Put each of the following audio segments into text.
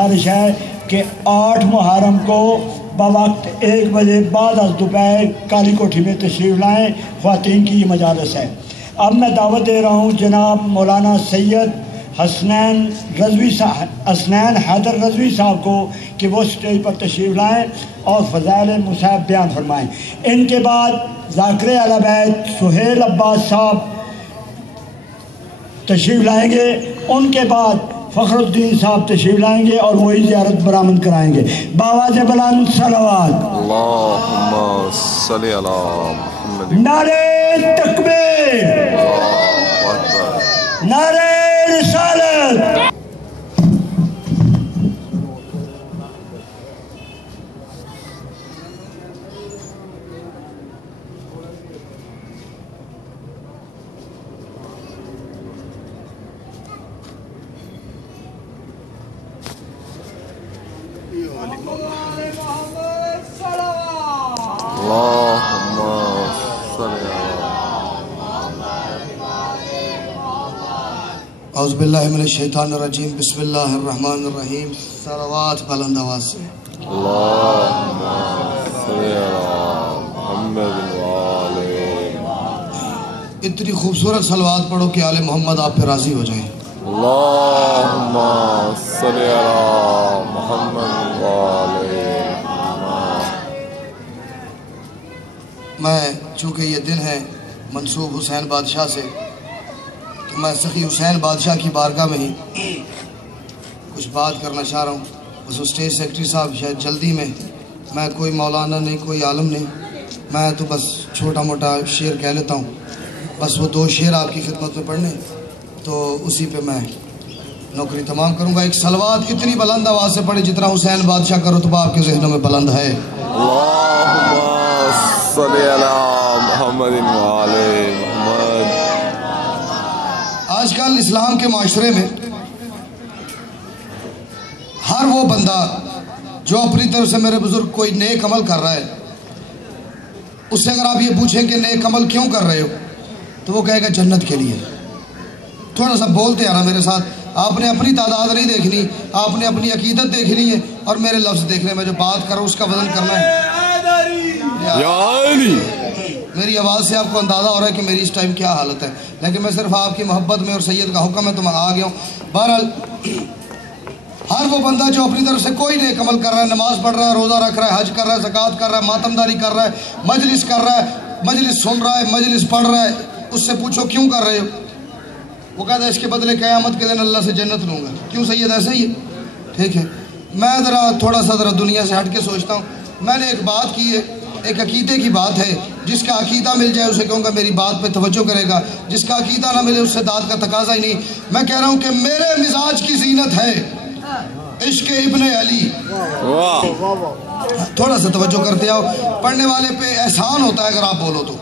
گزارش ہے کہ 8 محرم کو بوقت 1 بجے بعد از دوپہر کالی کوٹھی میں تشریف لائیں۔ خواتین کی یہ مجالس ہے۔ اب میں دعوت دے رہا ہوں جناب مولانا سید حسنین حیدر رضوی صاحب کو کہ وہ اسٹیج پر تشریف لائیں اور فضائل مصعب بیان فرمائیں۔ ان کے بعد ذاکر اہل بیت سہیل عباس صاحب تشریف لائیں گے۔ ان کے بعد فخر الدین صاحب تشریف لائیں گے اور وہی زیارت برآمد کرائیں گے۔ بآواز بلند صلوات۔ اللہم صلی علی محمد۔ نعرہ تکبیر، اللہ اکبر، نعرہ رسالت۔ اللہم صلی علی۔ اعوذ باللہ من الشیطان الرجیم، بسم اللہ الرحمن الرحیم۔ صلوات بلند آواز سے۔ اللہم صلی علی محمد وآلہ۔ اتنی خوبصورت صلوات پڑھو کہ آل محمد آپ پہ راضی ہو جائیں۔ اللہم صلی علی محمد وآلہ۔ میں چونکہ یہ دن ہے منسوب حسین بادشاہ سے، تو میں سخی حسین بادشاہ کی بارگاہ میں ہی کچھ بات کرنا چاہ رہا ہوں۔ بس اسٹیج سیکرٹری صاحب شاید جلدی میں کوئی مولانا نہیں، کوئی عالم نہیں، میں تو بس چھوٹا موٹا شعر کہہ لیتا ہوں۔ بس وہ 2 شعر آپ کی خدمت میں پڑھنے، تو اسی پہ میں نوکری تمام کروں گا۔ ایک صلوات اتنی بلند آواز سے پڑھے جتنا حسین بادشاہ کا رتبہ آپ کے ذہنوں میں بلند ہے۔ اللہم صلی علی محمد وآلہ محمد۔ آج کل اسلام کے معاشرے میں ہر وہ بندہ جو اپنی طرف سے میرے بزرگ کوئی نیک عمل کر رہا ہے، اس سے اگر آپ یہ پوچھیں کہ نیک عمل کیوں کر رہے ہو، تو وہ کہے گا جنت کے لیے۔ تھوڑا سا بولتے ہیں نا میرے ساتھ، آپ نے اپنی تعداد نہیں دیکھنی، آپ نے اپنی عقیدت دیکھنی ہے اور میرے لفظ دیکھنے میں جو بات کر رہا ہوں اس کا وزن کرنا ہے۔ یا علی۔ میری آواز سے آپ کو اندازہ ہو رہا ہے کہ میری اس ٹائم کیا حالت ہے، لیکن میں صرف آپ کی محبت میں اور سید کا حکم ہے تو میں آ گیا ہوں۔ بہرحال ہر وہ بندہ جو اپنی طرف سے کوئی نیک عمل کر رہا ہے، نماز پڑھ رہا ہے، روزہ رکھ رہا ہے، حج کر رہا ہے، زکوٰۃ کر رہا ہے، ماتم داری کر رہا ہے، مجلس کر رہا ہے، مجلس سن رہا ہے، مجلس پڑھ رہا ہے، اس سے پوچھو کیوں کر رہے ہو؟ وہ کہتا ہے اس کے بدلے قیامت کے دن اللہ سے جنت لوں گا۔ کیوں سید ایسے ہی ہے؟ ٹھیک ہے، میں تھوڑا سا دنیا سے ہٹ کے سوچتا ہوں۔ میں نے ایک بات کی ہے، ایک عقیدے کی بات ہے، جس کا عقیدہ مل جائے اسے کہوں گا میری بات پہ توجہ کرے گا، جس کا عقیدہ نہ ملے اس سے داد کا تقاضا ہی نہیں۔ میں کہہ رہا ہوں کہ میرے مزاج کی زینت ہے عشق ابن علی۔ تھوڑا سا توجہ کرتے آؤ، پڑھنے والے پہ احسان ہوتا ہے اگر آپ بولو تو،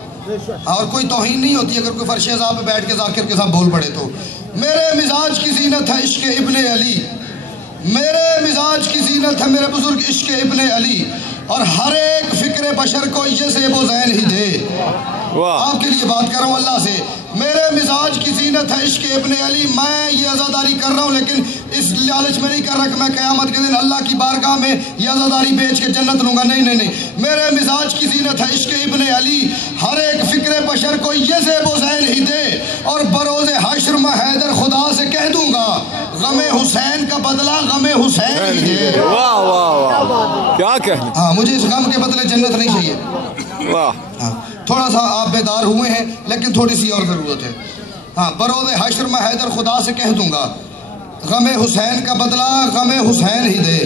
اور کوئی توہین نہیں ہوتی اگر کوئی فرش عذاب پہ بیٹھ کے ذاکر کے ساتھ بول پڑے تو۔ میرے مزاج کی زینت ہے عشق ابن علی، میرے مزاج کی زینت ہے میرے بزرگ عشق ابن علی، اور ہر ایک فکر بشر کو یہ زیب و زین ہی دے۔ آپ کے لیے بات کر رہا ہوں اللہ سے۔ میرے مزاج کی زینت ہے عشق ابن علی، میں یہ عزاداری کر رہا ہوں لیکن اس لالچ میں نہیں کر رہا کہ میں قیامت کے دن اللہ کی بارگاہ میں یہ عزاداری بیچ کے جنت لوں گا، نہیں نہیں نہیں۔ میرے مزاج کی زینت ہے عشق ابن علی، ہر ایک فکر بشر کو یہ زیب و زین ہی دے، اور بروز حشر میں حیدر خدا سے کہہ دوں گا غم حسین کا بدلہ غم حسین ہی دے۔ واہ واہ واہ، کیا کہنا۔ ہاں، مجھے اس غم کے بدلے جنت نہیں چاہیے۔ واہ، ہاں، تھوڑا سا آپ بیدار ہوئے ہیں لیکن تھوڑی سی اور ضرورت ہے۔ ہاں، بروز حشر میں حیدر خدا سے کہہ دوں گا غم حسین کا بدلہ غم حسین ہی دے۔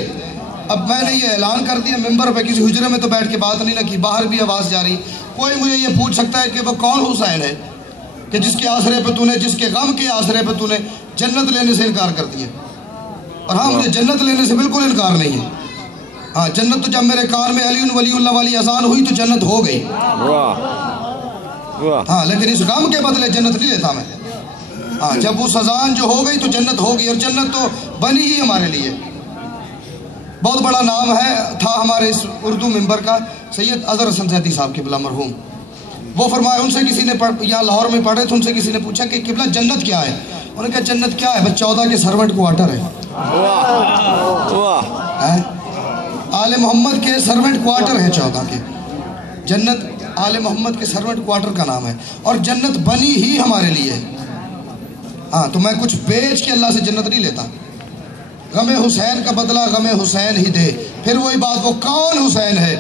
اب میں نے یہ اعلان کر دیا ممبر پہ، کسی حجرے میں تو بیٹھ کے بات نہیں نہ کی، باہر بھی آواز جا رہی۔ کوئی مجھے یہ پوچھ سکتا ہے کہ وہ کون حسین ہے کہ جس کے آسرے پہ تو نے، جس کے غم کے آسرے پہ تو نے جنت لینے سے انکار کر دیا؟ اور ہاں، مجھے جنت لینے سے بالکل انکار نہیں ہے۔ ہاں، جنت تو جب میرے کان میں علی ولی اللہ والی اذان ہوئی تو جنت ہو گئی۔ ہاں، لیکن اس غم کے بدلے جنت نہیں لیتا میں۔ ہاں، جب اس اذان جو ہو گئی تو جنت ہو گئی، اور جنت تو بنی ہی ہمارے لیے۔ بہت بڑا نام تھا ہمارے اس اردو ممبر کا، سید اظہر حسن زیدی صاحب قبلہ مرحوم۔ وہ فرمایا ان سے کسی نے یہاں لاہور میں پڑھے تھے، ان سے کسی نے پوچھا کہ قبلہ جنت کیا ہے؟ انہوں نے کہا جنت کیا ہے؟ بس 14 کے سرونٹ کوارٹر ہے۔ محمد کے سرونٹ کوارٹر ہیں 14 کے. جنت آل محمد کے سرونٹ کوارٹر کا نام ہے، اور جنت بنی ہی ہمارے لیے ہے. ہاں تو میں کچھ بیچ کے اللہ سے جنت نہیں لیتا. غم حسین کا بدلہ غم حسین ہی دے. پھر وہی بات، وہ کون حسین ہے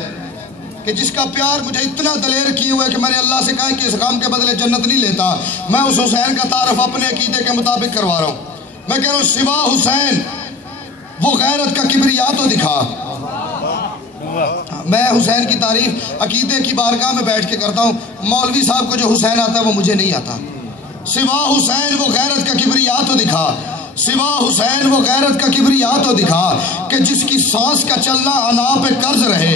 کہ جس کا پیار مجھے اتنا دلیر کیے ہوئے کہ میں نے اللہ سے کہا کہ اس غم کے بدلے جنت نہیں لیتا. میں اس حسین کا تعارف اپنے عقیدے کے مطابق کروا رہا ہوں. میں کہہ رہا ہوں سوا حسین وہ غیرت کا کبریا تو دکھا. میں حسین کی تعریف عقیدے کی بارگاہ میں بیٹھ کے کرتا ہوں. مولوی صاحب کو جو حسین آتا ہے وہ مجھے نہیں آتا. سوا حسین وہ غیرت کا کبریا تو دکھا. سوا حسین وہ غیرت کا کبریا تو دکھا کہ جس کی سانس کا چلنا انا پہ قرض رہے.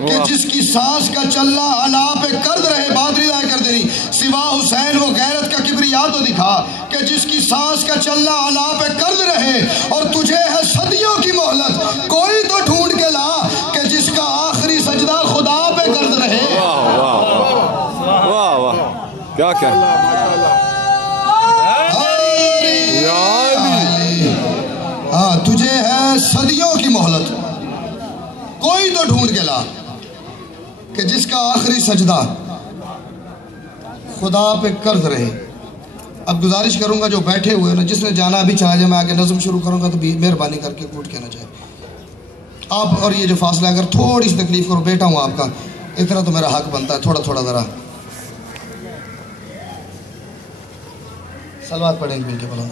کہ جس کی سانس کا چلنا انا پہ قرض رہے. بات ریدائے کر دینی. سوا حسین وہ غیرت کا کبریا تو دکھا کہ جس کی سانس کا چلنا انا پہ قرض رہے. اور تجھے ہے صدیوں کی مہلت کوئی تو ڈھونڈ کے لا کہ جس کا آخری سجدہ خدا پہ قرض رہے. واہ واہ کیا ہاں تجھے ہے صدیوں کی مہلت کوئی تو ڈھونڈ کے لا کہ جس کا آخری سجدہ خدا پہ قرض رہے. اب گزارش کروں گا جو بیٹھے ہوئے ہیں، جس نے جانا ابھی چلا جائے. میں آگے نظم شروع کروں گا تو مہربانی کر کے کوٹ کہنا چاہے آپ. اور یہ جو فاصلہ اگر تھوڑی سی تکلیف کرو، بیٹا ہوں آپ کا، اتنا تو میرا حق بنتا ہے. تھوڑا تھوڑا ذرا سلوات پڑھیں گے مل کے بلند.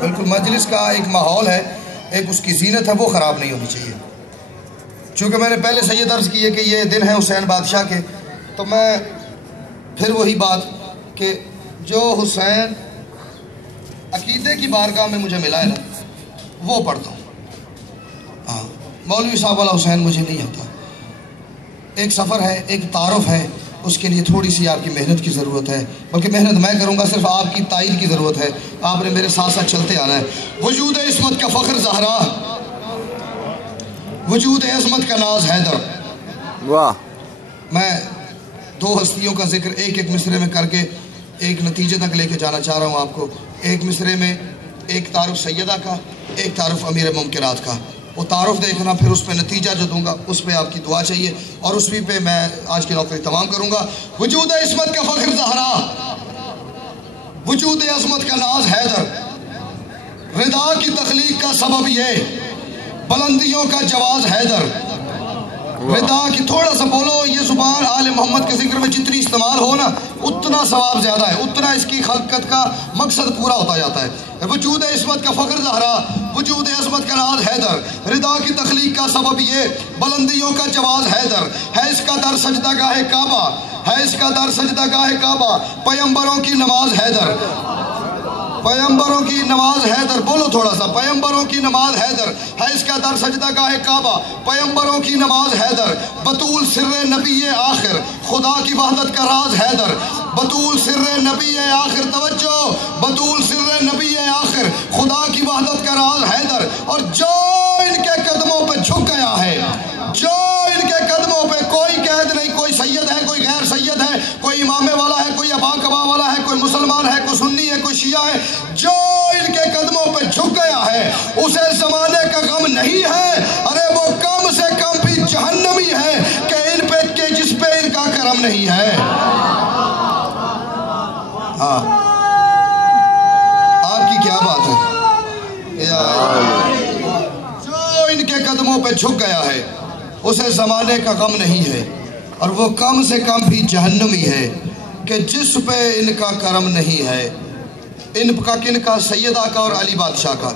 بالکل مجلس کا ایک ماحول ہے، ایک اس کی زینت ہے، وہ خراب نہیں ہونی چاہیے. چونکہ میں نے پہلے سے یہ درج کیے کہ یہ دن ہے حسین بادشاہ کے، تو میں پھر وہی بات کہ جو حسین عقیدے کی بارگاہ میں مجھے ملا ہے نا وہ پڑھتا ہوں. ہاں مولوی صاحب والا حسین مجھے نہیں آتا. ایک سفر ہے، ایک تعارف ہے، اس کے لیے تھوڑی سی آپ کی محنت کی ضرورت ہے. بلکہ محنت میں کروں گا، صرف آپ کی تائید کی ضرورت ہے. آپ نے میرے ساتھ ساتھ چلتے آنا ہے. وجود عصمت کا فخر زہرا، وجود عصمت کا ناز حیدر. واہ. میں دو ہستیوں کا ذکر ایک ایک مصرے میں کر کے ایک نتیجے تک لے کے جانا چاہ رہا ہوں آپ کو. ایک مصرے میں ایک تعارف سیدہ کا، ایک تعارف امیر ممکنات کا. وہ تعارف دیکھنا، پھر اس پہ نتیجہ جو دوں گا اس پہ آپ کی دعا چاہیے، اور اس پہ میں آج کی نوکری تمام کروں گا. وجود عصمت کا فخر زہرا، وجود عصمت کا ناز حیدر، رضا کی تخلیق کا سبب یہ، بلندیوں کا جواز حیدر. رضا کی تھوڑا سا بولو، یہ زبان آل محمد کے ذکر میں جتنی استعمال ہو نا اتنا ثواب زیادہ ہے، اتنا اس کی خلقت کا مقصد پورا ہوتا جاتا ہے. وجود عصمت کا فخر زہرا، وجود عصمت کا ناز حیدر، رضا کی تخلیق کا سبب یہ، بلندیوں کا جواز حیدر. ہے اس کا در سجدہ گاہ کعبہ، ہے اس کا در سجدہ گاہ کعبہ، پیمبروں کی نماز حیدر. پیمبروں کی نماز حیدر، بولو تھوڑا سا. پیمبروں کی نماز حیدر، ہے اس کا در سجدہ گاہ کعبہ، پیمبروں کی نماز حیدر. بطول سر نبی آخر، خدا کی وحدت کا راز حیدر. بطول سر نبی آخر، توجہ، بطول سر نبی آخر، خدا کی وحدت کا راز حیدر. اور جو ان کے قدموں پہ جھک گیا ہے، جو ان کے قدموں پہ کوئی قید نہیں، کوئی سید ہے، کوئی غیر سید ہے، کوئی امامے والا ہے، کوئی ابا کبا والا ہے، کوئی مسلمان ہے، کوئی سنی ہے، کوئی شیعہ ہے، جو ان کے قدموں پہ جھک گیا ہے اسے زمانے کا غم نہیں ہے. ارے وہ کم سے کم بھی جہنمی ہے کہ ان پہ کہ جس پہ ان کا کرم نہیں ہے. ہاں آپ کی کیا بات ہے. جو ان کے قدموں پہ جھک گیا ہے اسے زمانے کا غم نہیں ہے، اور وہ کم سے کم بھی جہنمی ہے کہ جس پہ ان کا کرم نہیں ہے. ان کا کن کا؟ سیدہ کا اور علی بادشاہ کا.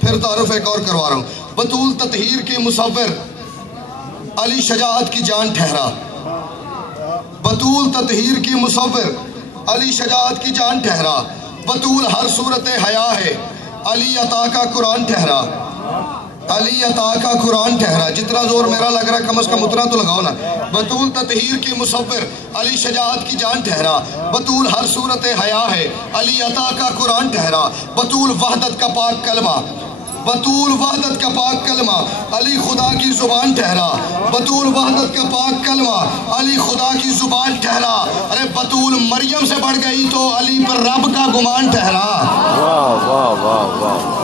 پھر تعارف ایک اور کروا رہا ہوں. بطول تطہیر کی مصور، علی شجاعت کی جان ٹھہرا. بطول تطہیر کی مصور، علی شجاعت کی جان ٹھہرا. بطول ہر صورت حیا ہے، علی عطا کا قرآن ٹھہرا. علی عطا کا قرآن ٹھہرا. جتنا زور میرا لگ رہا ہے کم از کم اتنا تو لگاؤ نا. بطول تطہیر کی مصور، علی شجاعت کی جان ٹھہرا. بطول ہر صورت حیا ہے، علی عطا کا قرآن ٹھہرا. بطول وحدت کا پاک کلمہ، بطول وحدت کا پاک کلمہ، علی خدا کی زبان ٹھہرا. بطول وحدت کا پاک کلمہ، علی خدا کی زبان ٹھہرا. ارے بطول مریم سے بڑھ گئی تو علی پر رب کا گمان ٹھہرا. واہ واہ واہ واہ.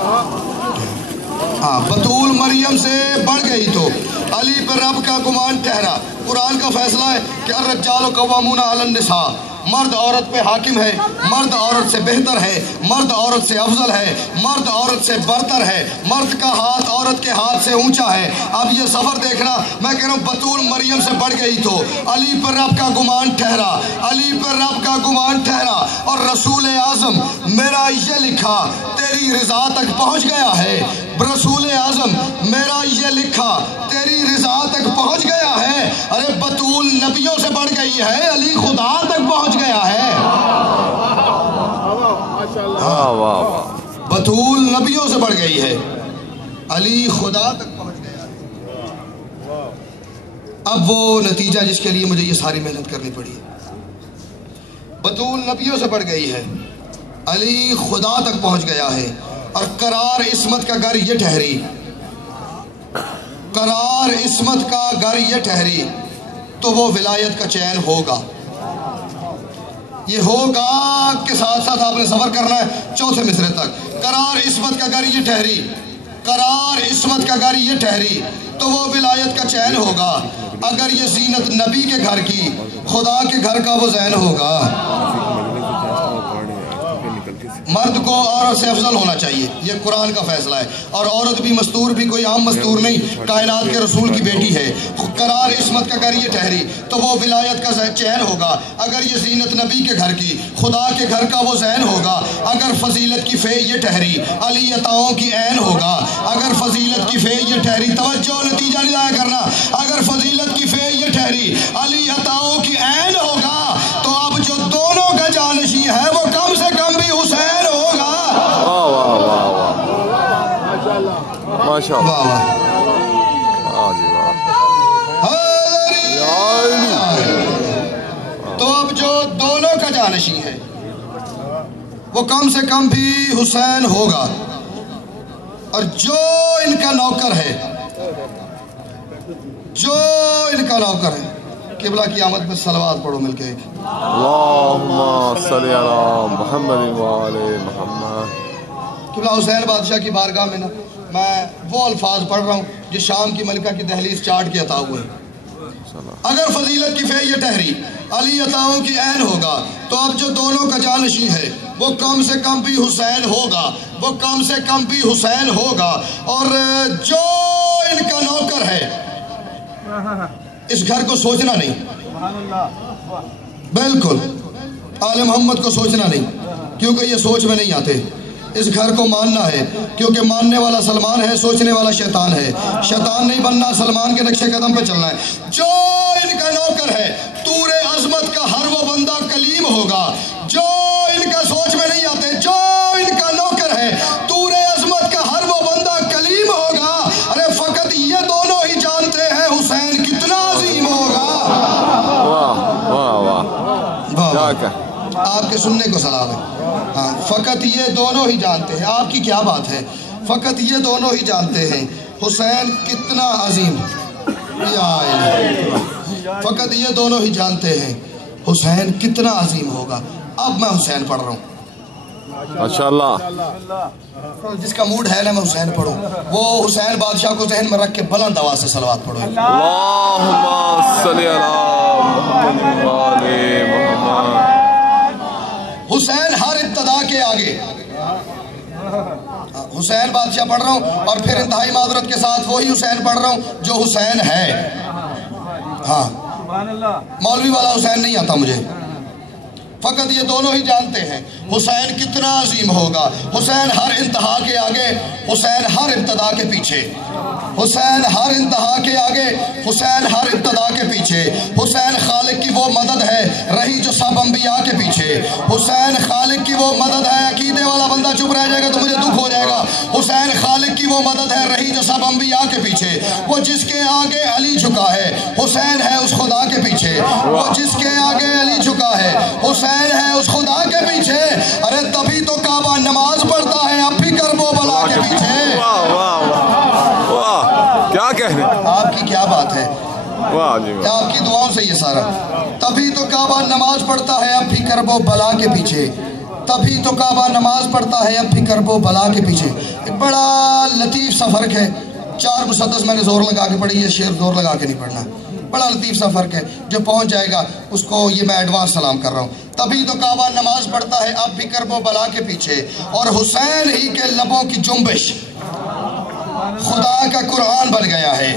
مریم سے بڑھ گئی تو علی پر رب کا گمان ٹھہرا۔ قرآن کا فیصلہ ہے کہ الرجال قوامون علی النساء، مرد عورت پہ حاکم ہے، مرد عورت سے بہتر ہے، مرد عورت سے افضل ہے، مرد عورت سے برتر ہے، مرد کا ہاتھ عورت کے ہاتھ سے اونچا ہے۔ اب یہ سفر دیکھنا، میں کہہ رہا ہوں بطول مریم سے بڑھ گئی تو علی پر رب کا گمان ٹھہرا، علی پر رب کا گمان ٹھہرا، اور رسول اعظم میرا یہ لکھا تیری رضا تک پہنچ گیا ہے، رسول اعظم میرا یہ لکھا تیری رضا تک پہنچ گیا ہے۔ ارے بطول نبیوں سے بڑھ گئی ہے، علی خدا تک پہنچ گیا ہے۔ بطول نبیوں سے بڑھ گئی ہے، علی خدا تک پہنچ گیا۔ اب وہ نتیجہ جس کے لیے مجھے یہ ساری محنت کرنی پڑی ہے، بطول نبیوں سے بڑھ گئی ہے، علی خدا تک پہنچ گیا ہے، اور قرار عصمت کا گھر یہ ٹھہری، قرار عصمت کا گھر یہ ٹھہری تو وہ ولایت کا چین ہوگا۔ یہ ہوگا کے ساتھ ساتھ آپ نے سفر کرنا ہے چوتھے مصرے تک۔ قرار عصمت کا گھر یہ ٹھہری، قرار عصمت کا گھر یہ ٹھہری تو وہ ولایت کا چین ہوگا۔ اگر یہ زینت نبی کے گھر کی، خدا کے گھر کا وہ زین ہوگا۔ مرد کو عورت سے افضل ہونا چاہیے، یہ قرآن کا فیصلہ ہے، اور عورت بھی مستور بھی کوئی عام مستور نہیں، کائنات کے رسول کی بیٹی ہے۔ قرار عصمت کا گھر یہ ٹھہری تو وہ ولایت کا چین ہوگا۔ اگر یہ زینت نبی کے گھر کی، خدا کے گھر کا وہ زین ہوگا۔ اگر فضیلت کی فے یہ ٹھہری، علی عطاؤں کی عین ہوگا۔ اگر فضیلت کی فے یہ ٹھہری، توجہ نتیجہ نہیں ضائع کرنا، اگر فضیلت کی فے یہ ٹھہری، علی عطاؤں کی عین ہوگا، تو اب جو دونوں کا جانشین ہے وہ کم سے کم بھی حسین ہوگا۔ تو اب جو دونوں کا جانشین ہے وہ کم سے کم بھی حسین ہوگا، اور جو ان کا نوکر ہے، جو ان کا نوکر ہے، قبلہ کی آمد پہ صلوات پڑھو مل کے۔ اللہم صلی علی محمد وعلی محمد۔ قبلہ حسین بادشاہ کی بارگاہ میں نا میں وہ الفاظ پڑھ رہا ہوں جو شام کی ملکہ کی دہلیز چاٹ کے عطا ہوئے۔ اگر فضیلت کی فے یہ ٹھہری، علی عطاؤں کی عین ہوگا، تو اب جو دونوں کا جانشین ہے وہ کم سے کم بھی حسین ہوگا، وہ کم سے کم بھی حسین ہوگا، اور جو ان کا نوکر ہے اس گھر کو سوچنا نہیں، بالکل آل محمد کو سوچنا نہیں، کیونکہ یہ سوچ میں نہیں آتے۔ اس گھر کو ماننا ہے، کیونکہ ماننے والا سلمان ہے، سوچنے والا شیطان ہے۔ شیطان نہیں بننا، سلمان کے نقشے قدم پہ چلنا ہے۔ جو ان کا نوکر ہے، طور عظمت کا ہر وہ بندہ کلیم ہوگا، جو ان کا سوچ میں نہیں آتے، جو ان کا نوکر ہے، طور عظمت کا ہر وہ بندہ کلیم ہوگا۔ ارے فقط یہ دونوں ہی جانتے ہیں حسین کتنا عظیم ہوگا۔ آپ کے سننے کو سلام ہے۔ ہاں، فقط یہ دونوں ہی جانتے ہیں، آپ کی کیا بات ہے، فقط یہ دونوں ہی جانتے ہیں حسین کتنا عظیم، فقط یہ دونوں ہی جانتے ہیں حسین کتنا عظیم ہوگا۔ اب میں حسین پڑھ رہا ہوں، ماشاءاللہ جس کا موڈ ہے نا میں حسین پڑھوں، وہ حسین بادشاہ کو ذہن میں رکھ کے بلند آواز سے صلوات پڑھو۔ اللہم صلی علی محمد وعلی محمد۔ حسین ہر ابتدا کے آگے، حسین بادشاہ پڑھ رہا ہوں، اور پھر انتہائی معذرت کے ساتھ وہی حسین پڑھ رہا ہوں جو حسین ہے۔ ہاں، مولوی والا حسین نہیں آتا مجھے۔ فقط یہ دونوں ہی جانتے ہیں حسین کتنا عظیم ہوگا۔ حسین ہر انتہا کے آگے، حسین ہر ابتدا کے پیچھے، حسین ہر انتہا کے آگے، حسین ہر ابتدا کے پیچھے۔ حسین خالق کی وہ مدد ہے رہی جو سب انبیاء کے پیچھے۔ حسین خالق کی وہ مدد ہے، عقیدے والا بندہ چپ رہ جائے گا تو مجھے دکھ ہو جائے گا۔ حسین خالق کی وہ مدد ہے رہی جو سب انبیاء کے پیچھے۔ وہ جس کے آگے علی جھکا ہے، حسین ہے اس خدا کے پیچھے۔ وہ جس کے آگے علی جھکا ہے، حسین ہے اس خدا کے پیچھے۔ ارے تبھی تو کعبہ نماز پڑھتا ہے اب بھی کرب و بلا کے پیچھے۔ کیا کہہ رہے ہیں آپ کی کیا بات ہے، آپ کی دعاؤں سے یہ سارا۔ تبھی تو کعبہ نماز پڑھتا ہے اب بھی کرب و بلا کے پیچھے، تبھی تو کعبہ نماز پڑھتا ہے اب بھی کرب و بلا کے پیچھے۔ ایک بڑا لطیف سا فرق ہے 4 مسدس میں نے زور لگا کے پڑھی، یہ شعر زور لگا کے نہیں پڑھنا. بڑا لطیف سا فرق ہے، جو پہنچ جائے گا اس کو یہ میں ایڈوانس سلام کر رہا ہوں. تبھی تو کعبہ نماز پڑھتا ہے اب بھی کرب و بلا کے پیچھے، اور حسین ہی کے لبوں کی جنبش خدا کا قرآن بن گیا ہے.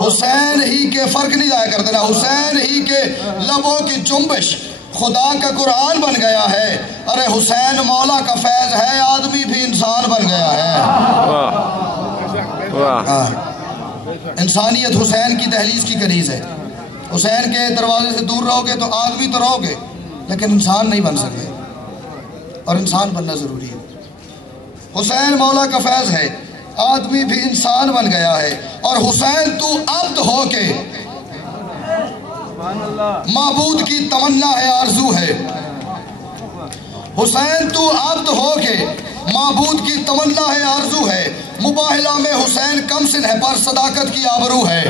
حسین ہی کے فرق نہیں ضائع کرتے نا، حسین ہی کے لبوں کی جنبش خدا کا قرآن بن گیا ہے. ارے حسین مولا کا فیض ہے، آدمی بھی انسان بن گیا ہے. انسانیت حسین کی دہلیز کی کنیز ہے. حسین کے دروازے سے دور رہو گے تو آدمی تو رہو گے لیکن انسان نہیں بن سکتے، اور انسان بننا ضروری ہے. حسین مولا کا فیض ہے، آدمی بھی انسان بن گیا ہے. اور حسین تو عبد ہو کے معبود کی تمنا ہے، آرزو ہے. حسین تو عبد ہو کے معبود کی تمنا ہے، آرزو ہے. مباہلہ میں حسین کم سن ہے پر صداقت کی آبرو ہے.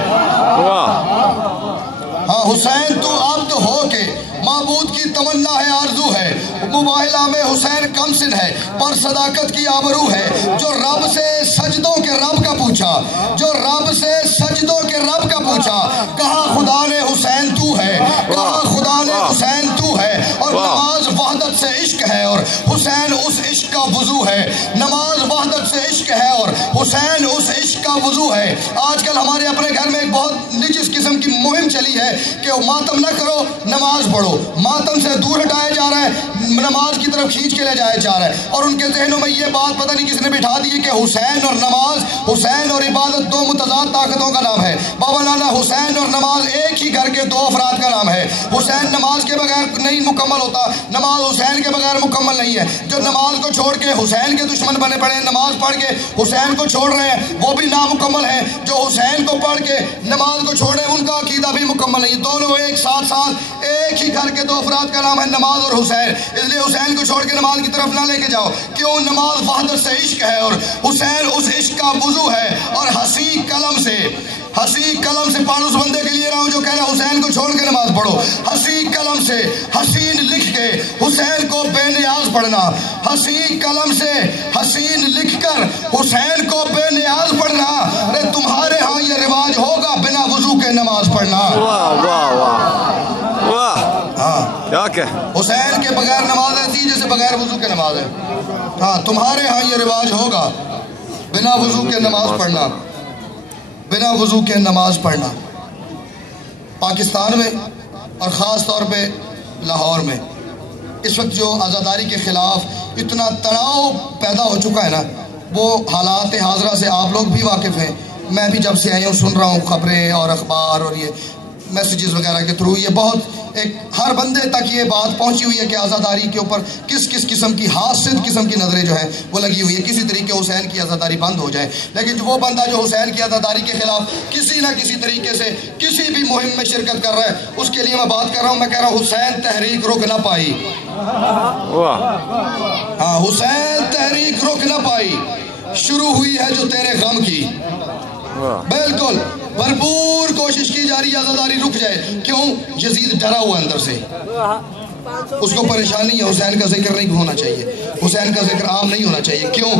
ہاں حسین تو عبد ہو کے معبود کی تمنا ہے، آرزو ہے. مباہلہ میں حسین کم سن ہے پر صداقت کی آبرو ہے. جو رب سے سجدوں کے رب کا پوچھا، جو رب سے سجدوں کے رب کا پوچھا، کہا خدا نے حسین تو ہے، کہا خدا نے حسین تو ہے. اور نماز وحدت سے عشق ہے اور حسین اس عشق کا وضو ہے. نماز وحدت سے عشق ہے اور حسین اس عشق کا وضو ہے. آج کل ہمارے اپنے گھر میں ایک بہت نجس قسم کی مہم چلی ہے کہ ماتم نہ کرو نماز پڑھو. ماتم سے دور ہٹایا جا رہا ہے، نماز کی طرف کھینچ کے لے جایا جا رہا ہے. اور ان کے ذہنوں میں یہ بات پتہ نہیں کس نے بٹھا دی ہے کہ حسین اور نماز، حسین اور عبادت دو متضاد طاقتوں کا نام ہے. بابا لالا حسین اور نماز ایک ہی گھر کے دو افراد کا نام ہے. حسین نماز کے بغیر نہیں مکمل ہوتا، نماز حسین کے بغیر مکمل نہیں ہے. جو نماز کو چھوڑ کے حسین کے دشمن بنے پڑے ہیں، نماز پڑھ کے حسین کو چھوڑ رہے ہیں، وہ بھی نامکمل ہے. جو حسین کو پڑھ کے نماز کو چھوڑے ان کا عقیدہ بھی مکمل نہیں. دونوں ایک ساتھ ساتھ ایک ہی گھر کے دو افراد کا نام ہے نماز اور حسین. اس لیے حسین کو چھوڑ کے نماز کی طرف نہ لے کے جاؤ. کیوں؟ نماز وحدت سے عشق ہے اور حسین اس عشق کا وضو ہے. اور ہنسی قلم سے پانوس بندے کے لیے رہا ہوں جو کہہ رہا حسین کو چھوڑ کے نماز پڑھو. ہنسی قلم سے حسین لکھ کے حسین کو بے نیاز پڑھنا، ہنسی قلم سے حسین لکھ کر حسین کو بے نیاز پڑھنا. ارے تمہارے ہاں یہ رواج ہوگا بنا وضو کے نماز پڑھنا. واہ واہ واہ واہ، ہاں کیا کہ حسین کے بغیر نماز ایسی جیسے بغیر وضو کے نماز ہے. ہاں تمہارے ہاں یہ رواج ہوگا بنا وضو کے نماز پڑھنا، بنا وضو کے نماز پڑھنا. پاکستان میں اور خاص طور پہ لاہور میں اس وقت جو آزاداری کے خلاف اتنا تناؤ پیدا ہو چکا ہے نا، وہ حالات حاضرہ سے آپ لوگ بھی واقف ہیں. میں بھی جب سے آئی ہوں سن رہا ہوں خبریں اور اخبار اور یہ میسیجز وغیرہ کے تھرو، یہ بہت ایک ہر بندے تک یہ بات پہنچی ہوئی ہے کہ آزاداری کے اوپر کس قسم کی حاسد قسم کی نظریں جو ہیں وہ لگی ہوئی ہے. کسی طریقے حسین کی آزاداری بند ہو جائے. لیکن جو وہ بندہ جو حسین کی آزاداری کے خلاف کسی نہ کسی طریقے سے کسی بھی مہم میں شرکت کر رہا ہے، اس کے لیے میں بات کر رہا ہوں. میں کہہ رہا ہوں حسین تحریک رک نہ پائی. ہاں حسین تحریک رک نہ پائی، شروع ہوئی ہے جو تیرے غم کی. بالکل بھرپور کوشش کی جا رہی ہے آزاداری رک جائے. کیوں؟ یزید ڈرا ہوا اندر سے، اس کو پریشانی ہے. حسین کا ذکر نہیں ہونا چاہیے، حسین کا ذکر عام نہیں ہونا چاہیے. کیوں؟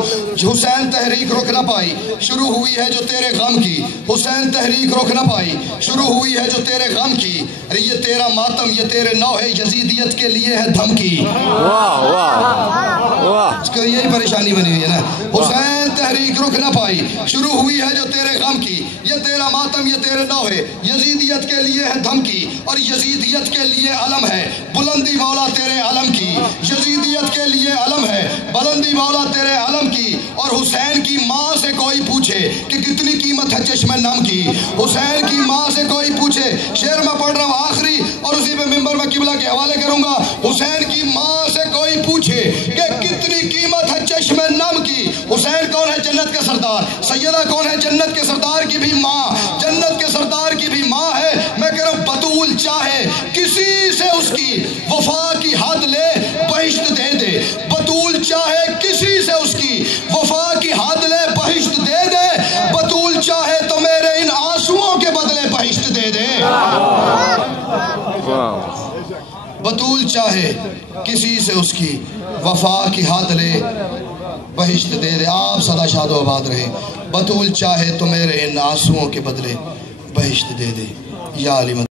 حسین تحریک رک نہ پائی، شروع ہوئی ہے جو تیرے غم کی. حسین تحریک رک نہ پائی، شروع ہوئی ہے جو تیرے غم کی. ارے یہ تیرا ماتم، یہ تیرے نوحے یزیدیت کے لیے ہے دھمکی. واہ واہ واہ، اس کو یہی پریشانی بنی ہوئی ہے نا. حسین تحریک رک نہ پائی، شروع ہوئی ہے جو تیرے غم کی. یہ تیرا ماتم، یہ تیرے نوحے یزیدیت کے لیے ہے دھمکی. اور یزیدیت کے لیے علم ہے بلندی مولا تیرے علم کی. یزیدیت کے لیے علم ہے بلندی مولا تیرے علم کی. اور حسین کی ماں سے کوئی پوچھے کہ کتنی قیمت ہے چشم نم کی. حسین کی ماں سے کوئی پوچھے، شعر میں پڑھ رہا ہوں آخری اور اسی پہ ممبر میں قبلہ کے حوالے کروں گا. حسین کی ماں سے کوئی پوچھے کہ کتنی قیمت ہے چشم نم کی. حسین کون ہے؟ جنت کے سردار. سیدہ کون ہے؟ جنت کے سردار کی بھی ماں، جنت کے سردار کی بھی ماں ہے. میں کہہ رہا ہوں بطول چاہے کسی سے اس کی وفا کی حد لے بہشت دے دے. بطول چاہے کسی سے اس کی وفا کی حد لے بہشت دے دے. بطول چاہے تو میرے ان آنسوؤں کے بدلے بہشت دے دے. بطول چاہے کسی سے اس کی وفا کی حد لے بہشت دے دے. آپ سدا شاد و آباد رہے. بطول چاہے تو میرے ان آنسوؤں کے بدلے بہشت دے دے یا علی